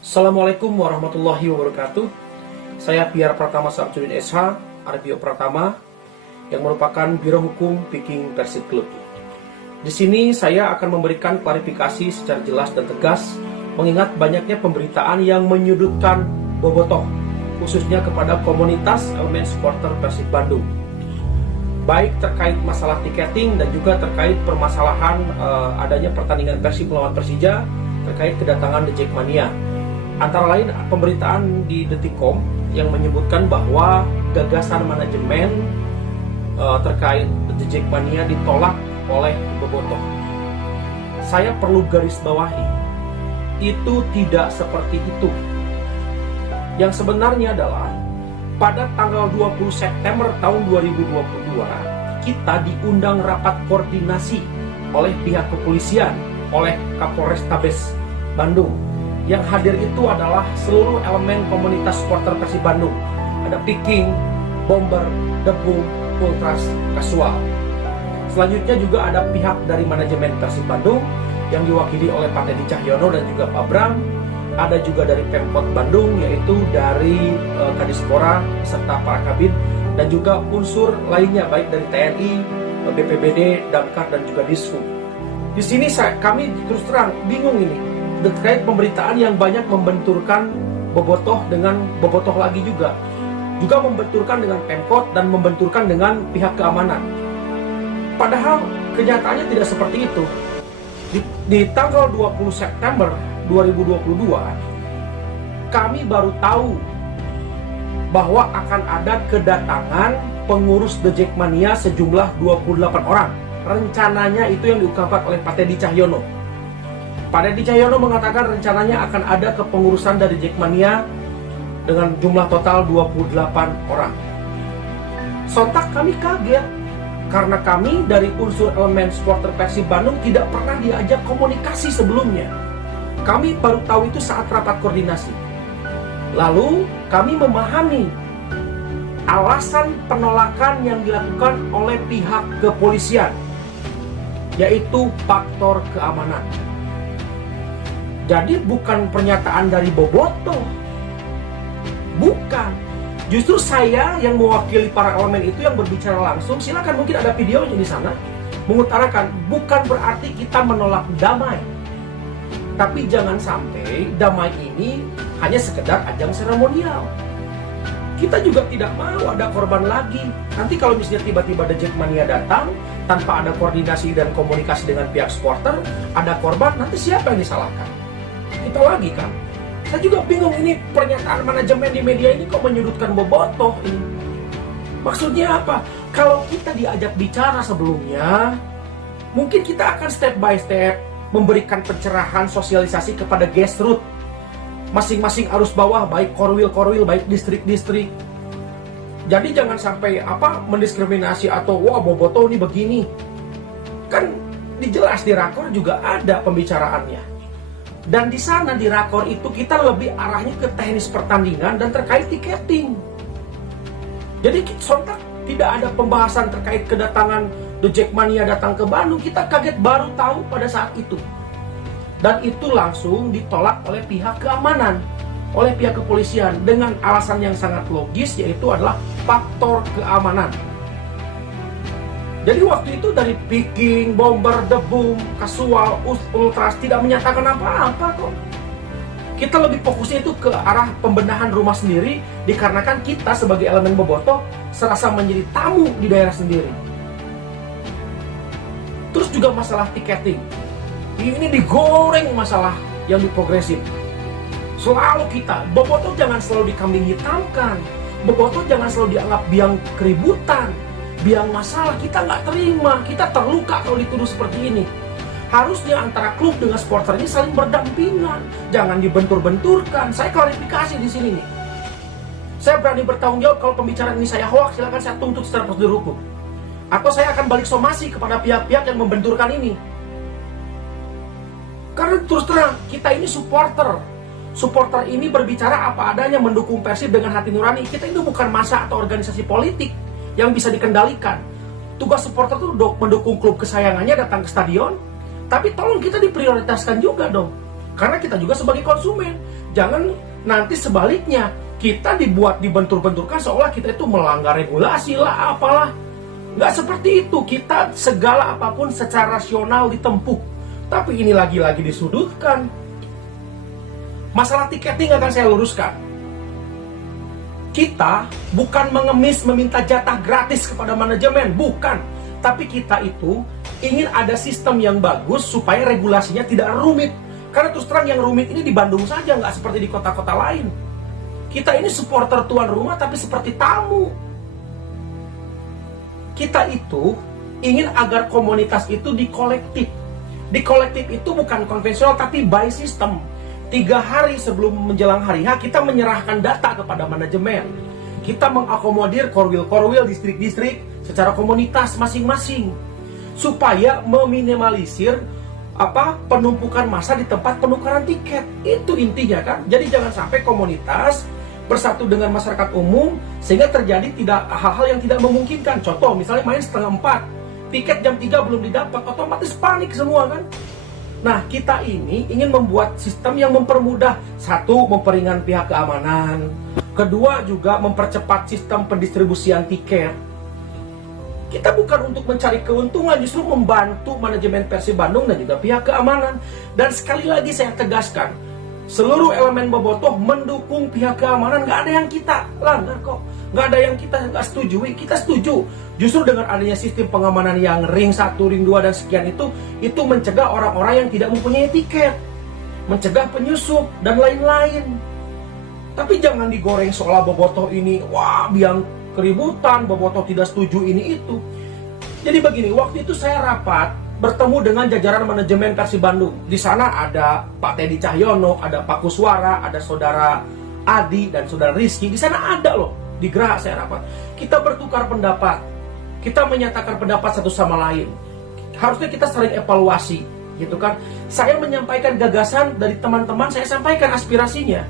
Assalamualaikum warahmatullahi wabarakatuh. Saya Piar Pratama Samsudin SH, Arbio Pratama, yang merupakan Biro Hukum Viking Persib Club. Di sini saya akan memberikan klarifikasi secara jelas dan tegas, mengingat banyaknya pemberitaan yang menyudutkan bobotoh, khususnya kepada komunitas elemen supporter Persib Bandung. Baik terkait masalah tiketing dan juga terkait permasalahan adanya pertandingan Persib melawan Persija terkait kedatangan The Jackmania. Antara lain pemberitaan di Detikcom yang menyebutkan bahwa gagasan manajemen terkait The Jackmania ditolak oleh bobotoh. Saya perlu garis bawahi, itu tidak seperti itu. Yang sebenarnya adalah pada tanggal 20 September tahun 2022 kita diundang rapat koordinasi oleh pihak kepolisian, oleh Kapolrestabes Bandung. Yang hadir itu adalah seluruh elemen komunitas supporter Persib Bandung. Ada Viking, Bomber, Debu, Ultras, Kasual. Selanjutnya juga ada pihak dari manajemen Persib Bandung yang diwakili oleh Pak Teddy Cahyono dan juga Pak Bram. Ada juga dari Pemkot Bandung, yaitu dari Kadispora serta para kabin, dan juga unsur lainnya baik dari TNI, BPBD, Damkar dan juga Dishub. Di sini kami terus terang bingung ini terkait pemberitaan yang banyak membenturkan bobotoh dengan bobotoh lagi juga membenturkan dengan Pemkot dan membenturkan dengan pihak keamanan. Padahal kenyataannya tidak seperti itu. Di tanggal 20 September 2022 kami baru tahu bahwa akan ada kedatangan pengurus The Jackmania sejumlah 28 orang. Rencananya itu yang diungkapkan oleh Pak Teddy Cahyono. Pak Teddy Cahyono mengatakan rencananya akan ada kepengurusan dari Jackmania dengan jumlah total 28 orang. Sontak kami kaget karena kami dari unsur elemen supporter Persib Bandung tidak pernah diajak komunikasi sebelumnya. Kami baru tahu itu saat rapat koordinasi. Lalu kami memahami alasan penolakan yang dilakukan oleh pihak kepolisian, yaitu faktor keamanan. Jadi bukan pernyataan dari bobotoh, bukan. Justru saya yang mewakili para elemen itu yang berbicara langsung. Silakan, mungkin ada videonya di sana, mengutarakan bukan berarti kita menolak damai, tapi jangan sampai damai ini hanya sekedar ajang seremonial. Kita juga tidak mau ada korban lagi. Nanti kalau misalnya tiba-tiba The Jackmania datang tanpa ada koordinasi dan komunikasi dengan pihak supporter, ada korban, nanti siapa yang disalahkan? Kita lagi kan? Saya juga bingung, ini pernyataan manajemen di media ini kok menyudutkan bobotoh ini. Maksudnya apa? Kalau kita diajak bicara sebelumnya, mungkin kita akan step by step memberikan pencerahan sosialisasi kepada grassroots masing-masing arus bawah, baik korwil, baik distrik-distrik. Jadi jangan sampai mendiskriminasi atau wah bobotoh ini begini. Kan dijelas di rakor juga ada pembicaraannya. Dan di sana di rakor itu kita lebih arahnya ke teknis pertandingan dan terkait tiketing. Jadi sontak tidak ada pembahasan terkait kedatangan The Jackmania datang ke Bandung. Kita kaget baru tahu pada saat itu. Dan itu langsung ditolak oleh pihak keamanan, oleh pihak kepolisian dengan alasan yang sangat logis, yaitu adalah faktor keamanan. Jadi waktu itu dari Viking, Bomber, Debu, Kasual, Ultras tidak menyatakan apa-apa kok. Kita lebih fokusnya itu ke arah pembenahan rumah sendiri, dikarenakan kita sebagai elemen bobotoh serasa menjadi tamu di daerah sendiri. Terus juga masalah tiketing. Ini digoreng masalah yang diprogresif. Selalu kita, bobotoh jangan selalu dikambing hitamkan. Bobotoh jangan selalu dianggap biang keributan, biang masalah. Kita nggak terima, kita terluka kalau dituduh seperti ini. Harusnya antara klub dengan supporter ini saling berdampingan, jangan dibentur-benturkan. Saya klarifikasi di sini nih. Saya berani bertanggung jawab kalau pembicaraan ini saya hoax, silakan saya tuntut secara prosedur hukum. Atau saya akan balik somasi kepada pihak-pihak yang membenturkan ini. Karena terus terang, kita ini supporter. Supporter ini berbicara apa adanya, mendukung Persib dengan hati nurani. Kita itu bukan massa atau organisasi politik yang bisa dikendalikan. Tugas supporter itu mendukung klub kesayangannya datang ke stadion. Tapi tolong kita diprioritaskan juga dong. Karena kita juga sebagai konsumen. Jangan nanti sebaliknya, kita dibentur-benturkan seolah kita itu melanggar regulasi lah, apalah. Nggak seperti itu. Kita segala apapun secara rasional ditempuh. Tapi ini lagi-lagi disudutkan. Masalah tiketing akan saya luruskan. Kita bukan mengemis meminta jatah gratis kepada manajemen, bukan. Tapi kita itu ingin ada sistem yang bagus supaya regulasinya tidak rumit. Karena terus terang yang rumit ini di Bandung saja, nggak seperti di kota-kota lain. Kita ini supporter tuan rumah tapi seperti tamu. Kita itu ingin agar komunitas itu dikolektif. Di kolektif itu bukan konvensional tapi by system. 3 hari sebelum menjelang hari H kita menyerahkan data kepada manajemen. Kita mengakomodir korwil-korwil distrik-distrik secara komunitas masing-masing supaya meminimalisir penumpukan massa di tempat penukaran tiket. Itu intinya kan. Jadi jangan sampai komunitas bersatu dengan masyarakat umum sehingga terjadi hal-hal yang tidak memungkinkan. Contoh misalnya main setengah 4, tiket jam 3 belum didapat, otomatis panik semua kan. Nah, kita ini ingin membuat sistem yang mempermudah. 1, memperingan pihak keamanan. 2, juga mempercepat sistem pendistribusian tiket. Kita bukan untuk mencari keuntungan, justru membantu manajemen Persib Bandung dan juga pihak keamanan. Dan sekali lagi saya tegaskan, seluruh elemen bobotoh mendukung pihak keamanan, nggak ada yang kita langgar kok. Nggak ada yang kita nggak setujui, kita setuju. Justru dengan adanya sistem pengamanan yang ring 1, ring 2, dan sekian itu mencegah orang-orang yang tidak mempunyai tiket. Mencegah penyusup, dan lain-lain. Tapi jangan digoreng seolah bobotoh ini, wah biang keributan, bobotoh tidak setuju ini itu. Jadi begini, waktu itu saya rapat bertemu dengan jajaran manajemen Persib Bandung. Di sana ada Pak Teddy Cahyono, ada Pak Kuswara, ada saudara Adi dan saudara Rizky. Di sana ada loh, di Geraha saya rapat. Kita bertukar pendapat, kita menyatakan pendapat satu sama lain. Harusnya kita saling evaluasi, gitu kan? Saya menyampaikan gagasan dari teman-teman, saya sampaikan aspirasinya.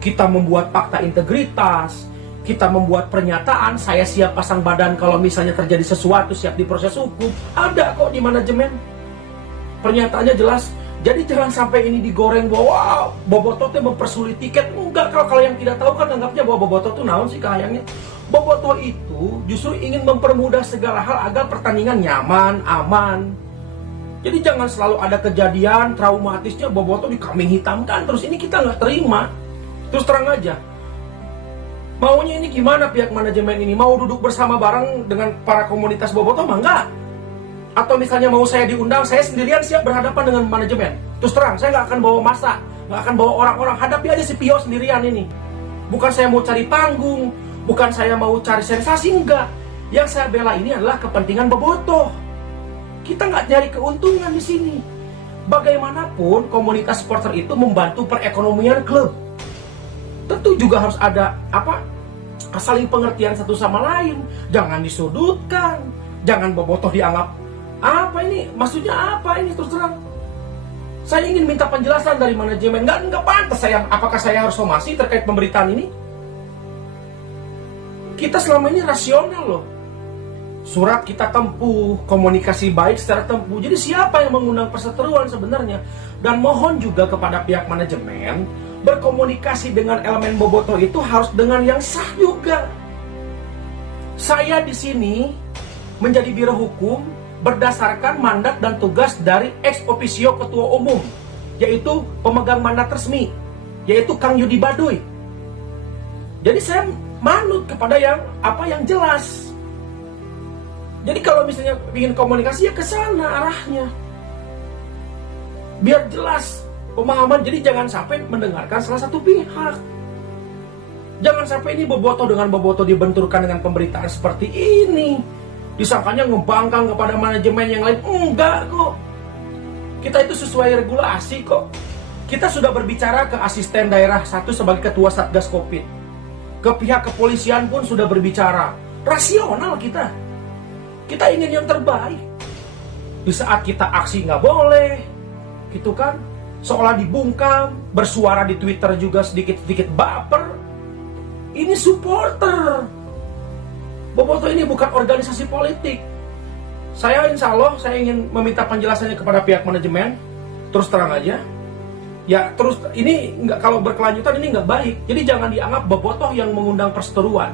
Kita membuat fakta integritas, kita membuat pernyataan, saya siap pasang badan kalau misalnya terjadi sesuatu, siap diproses hukum. Ada kok di manajemen. Pernyataannya jelas. Jadi jangan sampai ini digoreng bahwa bobotoh itu mempersulit tiket. Enggak, kalau yang tidak tahu kan anggapnya bahwa bobotoh itu naon sih kayaknya. Bobotoh itu justru ingin mempermudah segala hal agar pertandingan nyaman, aman. Jadi jangan selalu ada kejadian traumatisnya bobotoh dikambing hitamkan. Terus ini kita nggak terima. Terus terang aja. Maunya ini gimana pihak manajemen ini? Mau duduk bersama bareng dengan para komunitas bobotoh mah enggak? Atau misalnya mau saya diundang, saya sendirian siap berhadapan dengan manajemen. Terus terang, saya nggak akan bawa massa, nggak akan bawa orang-orang. Hadapi aja si Pio sendirian ini. Bukan saya mau cari panggung, bukan saya mau cari sensasi, enggak. Yang saya bela ini adalah kepentingan bobotoh. Kita nggak nyari keuntungan di sini. Bagaimanapun komunitas supporter itu membantu perekonomian klub. Tentu juga harus ada saling pengertian satu sama lain. Jangan disudutkan, jangan bobotoh dianggap maksudnya apa ini, terus terang. Saya ingin minta penjelasan dari manajemen. Nggak pantas apakah saya harus somasi terkait pemberitaan ini? Kita selama ini rasional loh. Surat kita tempuh, komunikasi baik secara tempuh. Jadi siapa yang mengundang perseteruan sebenarnya? Dan mohon juga kepada pihak manajemen, berkomunikasi dengan elemen bobotoh itu harus dengan yang sah juga. Saya di sini menjadi biro hukum berdasarkan mandat dan tugas dari ex officio ketua umum, yaitu pemegang mandat resmi, yaitu Kang Yudi Baduy. Jadi saya manut kepada yang jelas. Jadi kalau misalnya ingin komunikasi ya ke sana arahnya, biar jelas pemahaman. Jadi jangan sampai mendengarkan salah satu pihak. Jangan sampai ini bobotoh dengan bobotoh dibenturkan dengan pemberitaan seperti ini. Disangkanya ngebangkang kepada manajemen yang lain. Enggak kok. Kita itu sesuai regulasi kok. Kita sudah berbicara ke asisten daerah 1 sebagai ketua Satgas Covid. Ke pihak kepolisian pun sudah berbicara. Rasional kita. Kita ingin yang terbaik. Di saat kita aksi nggak boleh, gitu kan? Seolah dibungkam, bersuara di Twitter juga sedikit-sedikit baper. Ini supporter. Bobotoh ini bukan organisasi politik. Insya Allah saya ingin meminta penjelasannya kepada pihak manajemen. Terus terang aja, Ya terus ini nggak, kalau berkelanjutan ini nggak baik. Jadi jangan dianggap bobotoh yang mengundang perseteruan.